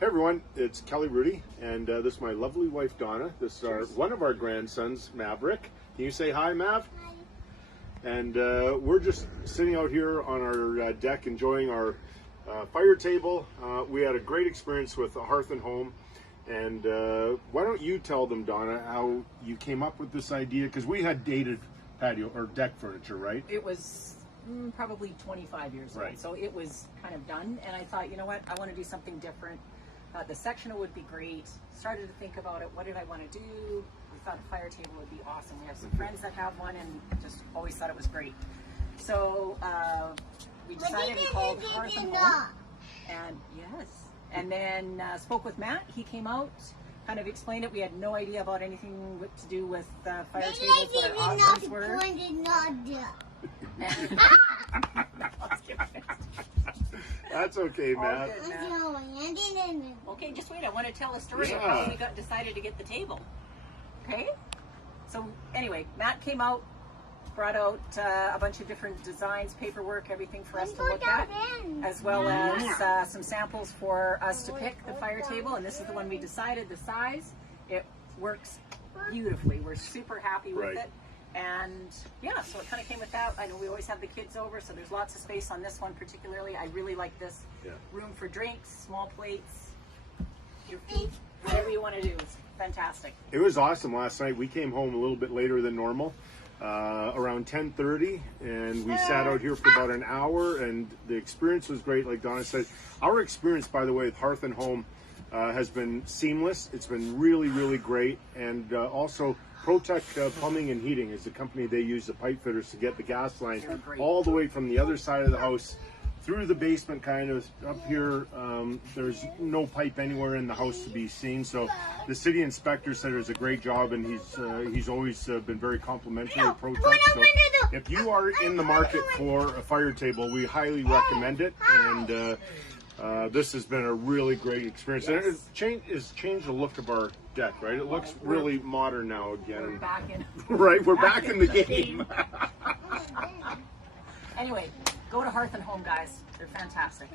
Hey everyone, it's Kelly Rudy, and this is my lovely wife Donna. This is one of our grandsons, Maverick. Can you say hi, Mav? Hi. And we're just sitting out here on our deck enjoying our fire table. We had a great experience with Hearth and Home. And why don't you tell them, Donna, how you came up with this idea? Because we had dated patio or deck furniture, right? It was probably 25 years old, so it was kind of done. And I thought, you know what, I want to do something different. The sectional would be great. Started to think about it. What did I want to do? We thought a fire table would be awesome. We have some friends that have one and just always thought it was great. So we decided we called Hearth and Home. And yes. And then spoke with Matt. He came out, kind of explained it. We had no idea about anything to do with fire tables, what our options were. That's okay, Matt. Okay, just wait. I want to tell a story of how we decided to get the table. Okay? So anyway, Matt came out, brought out a bunch of different designs, paperwork, everything for us to look at, as well as some samples for us to pick the fire table. And this is the one we decided, the size. It works beautifully. We're super happy with it. And yeah, so it kind of came with that. I know we always have the kids over, so there's lots of space on this one particularly. I really like this room for drinks, small plates, your feet, whatever you want to do. It's fantastic. It was awesome last night. We came home a little bit later than normal, around 10:30, and we sat out here for about an hour, and the experience was great. Like Donna said, our experience, by the way, with Hearth and Home has been seamless. It's been really, really great, and also Protect Plumbing and Heating is the company they use, the pipe fitters, to get the gas line all the way from the other side of the house through the basement, kind of up here. There's no pipe anywhere in the house to be seen, so the city inspector said it was a great job, and he's always been very complimentary of Protect. So if you are in the market for a fire table, we highly recommend it, and this has been a really great experience. And it's changed the look of our deck, right? It looks really modern now again. We're back in. Right, we're back in the game. Anyway, go to Hearth and Home, guys. They're fantastic.